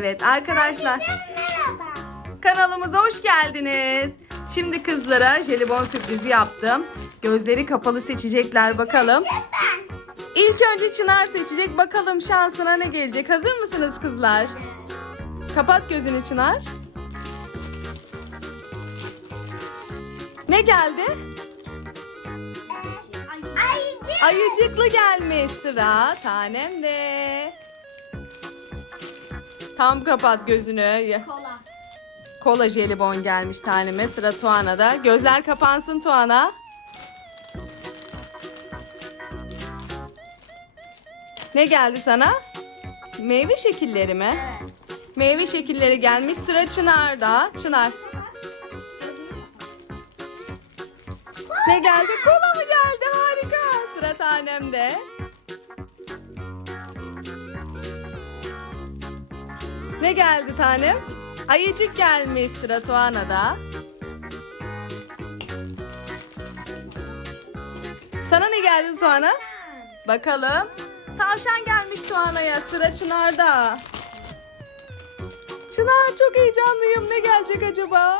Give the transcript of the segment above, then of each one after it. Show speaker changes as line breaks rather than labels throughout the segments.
Evet arkadaşlar
Merhaba.
kanalımıza hoş geldiniz. Şimdi kızlara jelibon sürprizi yaptım. Gözleri kapalı seçecekler bakalım. İlk önce Çınar seçecek bakalım şansına ne gelecek. Hazır mısınız kızlar? Kapat gözünü Çınar. Ne geldi?
Ayıcık.
Ayıcıklı gelmiş sıra tanemde. Tam kapat gözünü.
Kola.
Kola jelibon gelmiş taneme sıra Tuana'da. Gözler kapansın Tuana. Ne geldi sana? Meyve şekilleri mi?
Evet.
Meyve şekilleri gelmiş sıra Çınar'da. Çınar. Ne geldi? Kola mı geldi? Harika. Sıra tanemde. Ne geldi tanem? Ayıcık gelmiş sıra Tuana'da. Sana ne geldi Tuana? Bakalım. Tavşan gelmiş Tuana'ya. Sıra Çınar'da. Çınar çok heyecanlıyım. Ne gelecek acaba?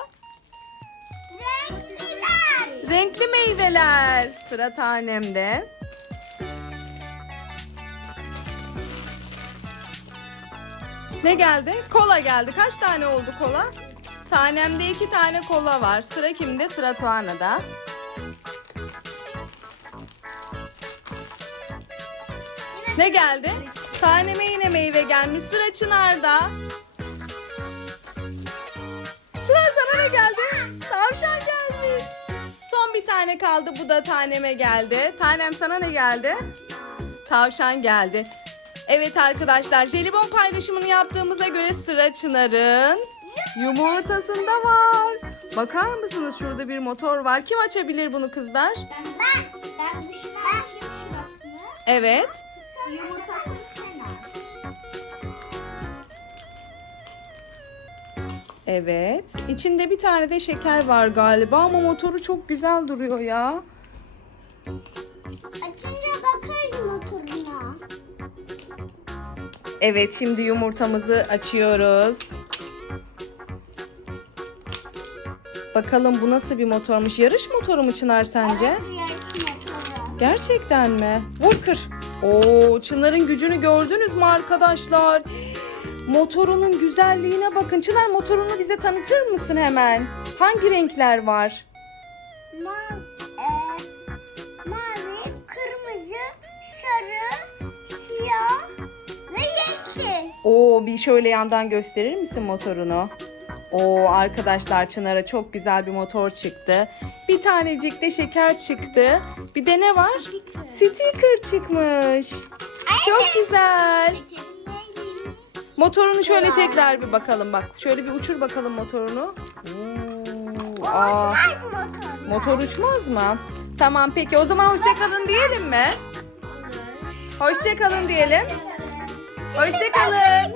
Renkliler.
Renkli meyveler. Sıra tanemde. Ne geldi? Kola geldi. Kaç tane oldu kola? Tanemde iki tane kola var. Sıra kimde? Sıra Tuana'da. Ne geldi? Taneme yine meyve gelmiş. Sıra Çınar'da. Çınar sana ne geldi? Tavşan gelmiş. Son bir tane kaldı. Bu da taneme geldi. Tanem sana ne geldi? Tavşan geldi. Evet arkadaşlar jelibon paylaşımını yaptığımıza göre sıra Çınar'ın yumurtasında var. Bakar mısınız şurada bir motor var. Kim açabilir bunu kızlar?
Ben, ben, ben dışına açayım şurasını.
Evet.
Yumurtasını sen aç.
Evet. İçinde bir tane de şeker var galiba ama motoru çok güzel duruyor ya. Evet şimdi yumurtamızı açıyoruz. Bakalım bu nasıl bir motormuş? Yarış motoru mu Çınar sence?
Yarış motoru.
Gerçekten mi? Vur kır. Oo, Çınar'ın gücünü gördünüz mü arkadaşlar? Motorunun güzelliğine bakın. Çınar motorunu bize tanıtır mısın hemen? Hangi renkler var?
Ma
Oo, bir şöyle yandan gösterir misin motorunu? Oo arkadaşlar Çınar'a çok güzel bir motor çıktı. Bir tanecik de şeker çıktı. Bir de ne var? Sticker çıkmış. Çok güzel. Motorunu şöyle tekrar bir bakalım bak. Şöyle bir uçur bakalım motorunu. Oo, aa,
motor
uçmaz mı? Tamam peki o zaman hoşçakalın diyelim mi? Hoşçakalın diyelim. Hoşçakalın.